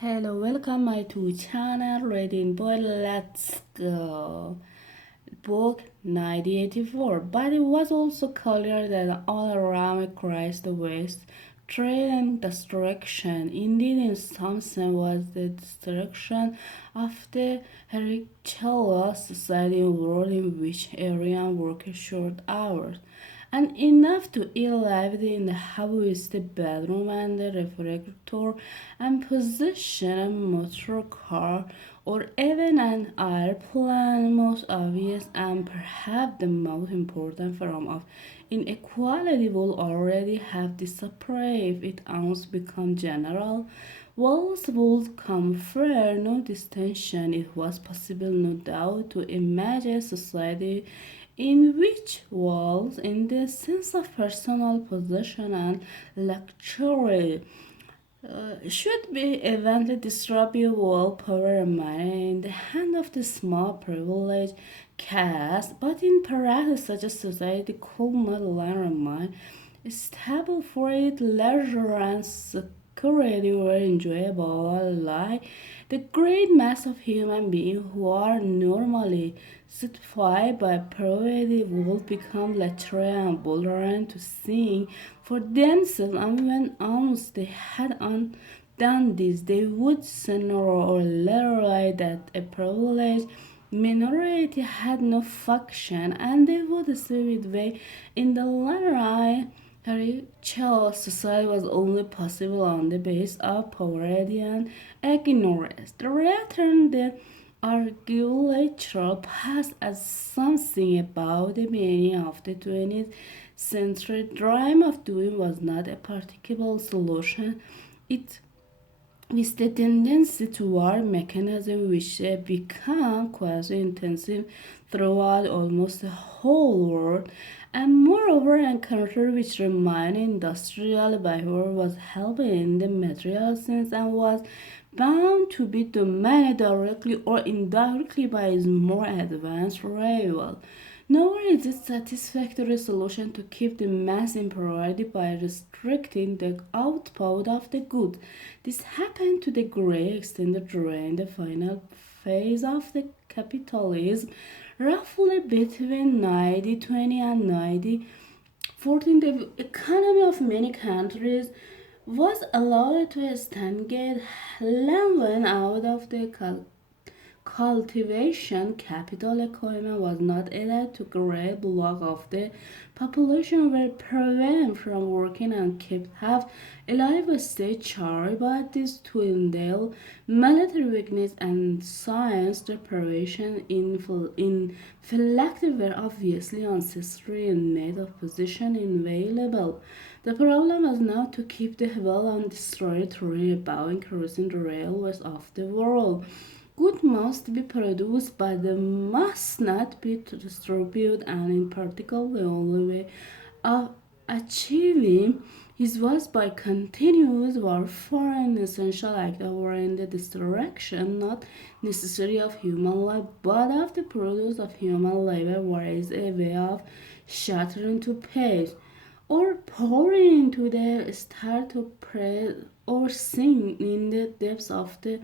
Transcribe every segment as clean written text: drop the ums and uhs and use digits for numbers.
Hello, welcome my to channel Reading Boy. Let's go. Book 1984. But it was also clear that all around across the West, trade and destruction. Indeed, in some sense, was the destruction of the hierarchical society world in which Aryan worked short hours and enough to eat lived in the house, the bedroom, and the refrigerator, and possession a motor car or even an airplane. Most obvious and perhaps the most important form of inequality will already have disappeared if it once become general. Walls would confer no distinction. It was possible, no doubt, to imagine a society in which walls, in the sense of personal possession and luxury, should be eventually distributable power and money in the hand of the small privileged caste, but in practice such a society could not long remain stable, for its leisure and security were enjoyable like the great mass of human beings who are normally satisfied by poverty would become literary and vulnerable to seeing for themselves, and when once they had done this, they would sooner or later realize that a privileged minority had no function, and they would see it way in the long run. Ritual society was only possible on the basis of poverty and ignorance. The return that architectural past as something about the meaning of the 20th century dream of doing was not a practicable solution. It is the tendency toward mechanism which become quasi-intensive throughout almost the whole world, and moreover a country which remained industrial behavior was helping in the material sense and was bound to be dominated directly or indirectly by its more advanced rival. Nor is it a satisfactory solution to keep the mass in poverty by restricting the output of the good. This happened to the great extent during the final phase of the capitalism, roughly between 1920 and 1914. The economy of many countries was allowed to stagnate, leveling out of the cultivation. Capital equipment was not added to great block of the population were prevented from working and kept half alive a state charged by this dwindle. Military weakness and science deprivation in phylactery were obviously ancestry and made of position available. The problem was now to keep the well and destroy territory about increasing the railways of the world. Good must be produced, but they must not be distributed, and in particular, the only way of achieving this was by continuous warfare, an essential act of war in the destruction, not necessarily of human life, but of the produce of human labor, whereas a way of shattering to pieces or pouring into the star to press or sink in the depths of the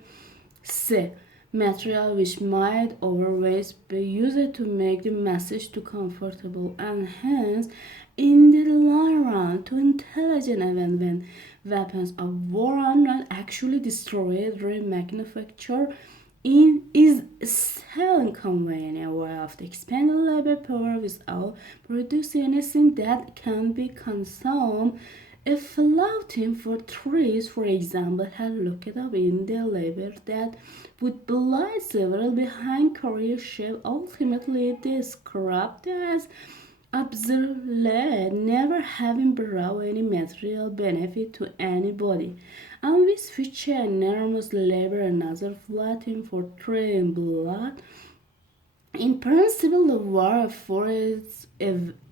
sea. Material which might otherwise be used to make the message too comfortable and hence in the long run too intelligent, even when weapons of war are not actually destroyed or manufactured in is still inconvenient way of expanding labor power without producing anything that can be consumed. If floating for trees, for example, had looked up in the labor that would belie several behind career shape, ultimately described as obsolete, never having brought any material benefit to anybody, and with which enormous labor and other floating for trade in blood. In principle, the war effort is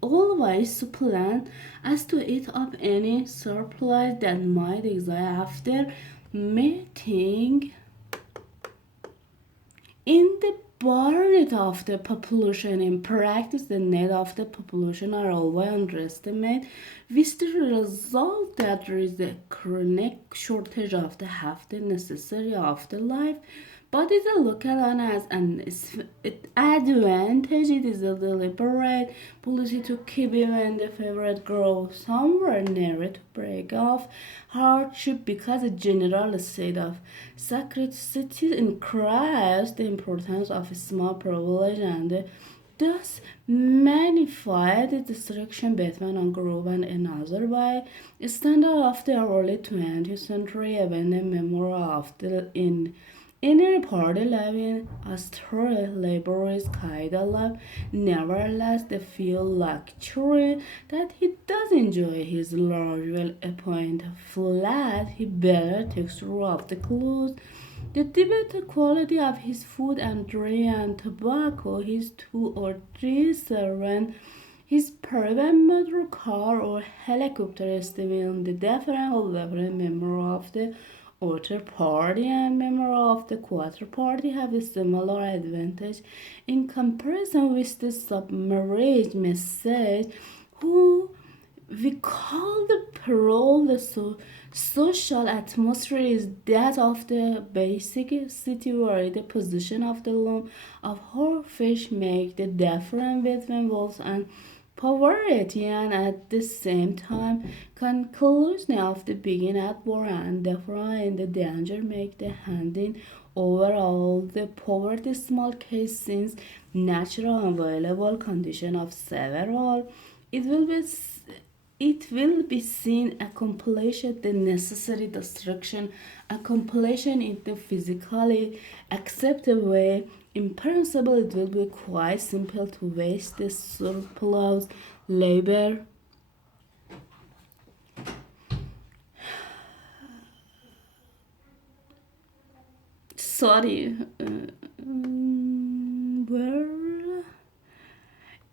always to plan as to eat up any surplus that might exist after meeting in the barrage of the population. In practice, the net of the population are always underestimated, with the result that there is a chronic shortage of the half the necessary of the life. But it is looked on as an advantage. It is a deliberate policy to keep even the favorite girl somewhere near to break off hardship, because a general state of scarcity increases the importance of a small privilege and thus magnify the destruction between one group and another. By standard of the early 20th century, even the memory of the inner party life in Australia labor is kind of life. Nevertheless, they feel luxury that he does enjoy his large well appointed flat. He better texture of the clothes, the debated quality of his food and drink and tobacco, his two or three servants, his private motor car or helicopter, still the different member of the outer party and member of the quarter party have a similar advantage in comparison with the submerged message, who we call the parole. The social atmosphere is that of the basic city, where the position of the loom of her fish make the difference between wealth and poverty, and at the same time conclusion of the begin at war and different in the danger make the handing over all the poverty small case, since natural available condition of several. It will be seen accomplish the necessary destruction, accomplishing in the physically acceptable way. In principle, it will be quite simple to waste the surplus labor. Sorry, where?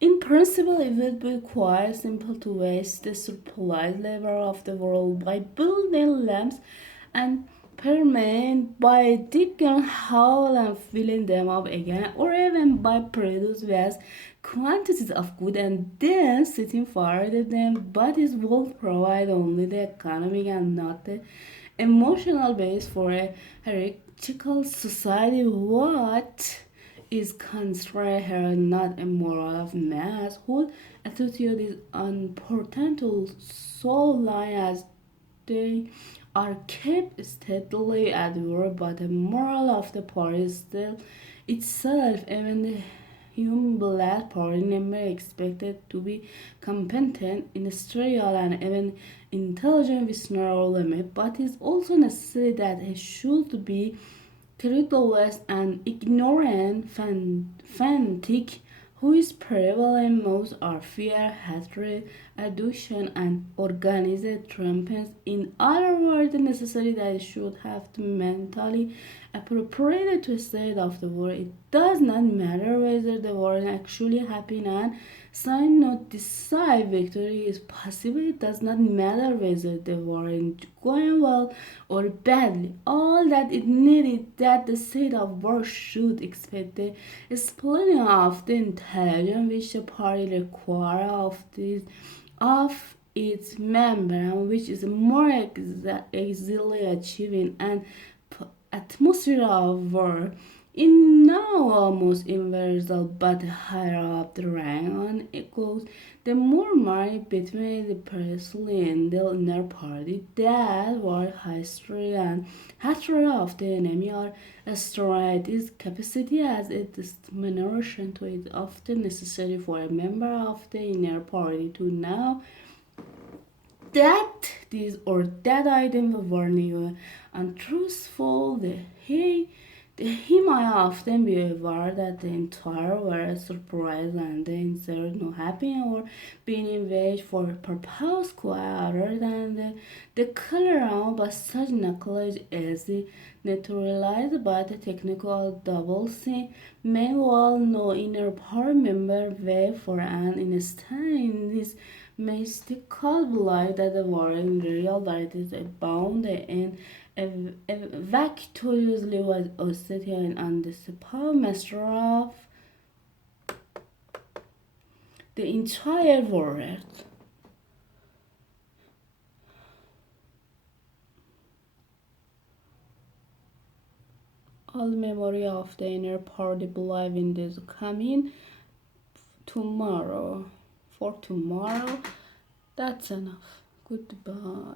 In principle, it would be quite simple to waste the surplus labor of the world by building lamps and permanent, by digging holes and filling them up again, or even by produce vast quantities of good and then setting fire to them. But it will provide only the economic and not the emotional base for a hierarchical society. What is considered here not a moral of mass. Whole attitude is important to so long as they are kept steadily at work, but the moral of the party is still itself. Even the human black party member expected to be competent, industrial, and even intelligent with narrow limit, but it's also necessary that he should be credulous and ignorant fanatic, who is prevalent most are fear, hatred, addiction, and organized trumpets. In other words, the necessity that it should have to mentally appropriated to a state of the war. It does not matter whether the war is actually happening and sign not decide victory is possible. It does not matter whether the war is going well or badly. All that it needed that the state of war should expect the splitting of the intelligence which the party require of its member, and which is more easily achieving an atmosphere of war in now almost universal, but higher up the rank on equals, the more marked between the presley and the inner party. That war history and hatred of the enemy are straight its capacity as it is diminution to it often necessary for a member of the inner party to know that this or that item were new and truthful. He might often be aware that the entire world is surprised and the insert no happy or being engaged for a purpose quite other than the color on, but such knowledge is naturalized by the technical double C. Meanwhile, no inner part member way for an instant in this mystical light that the war in real light is abound in victoriously was Ossetian and the supermaster of the entire world. All memory of the inner party believe in this coming tomorrow. For tomorrow, that's enough. Goodbye.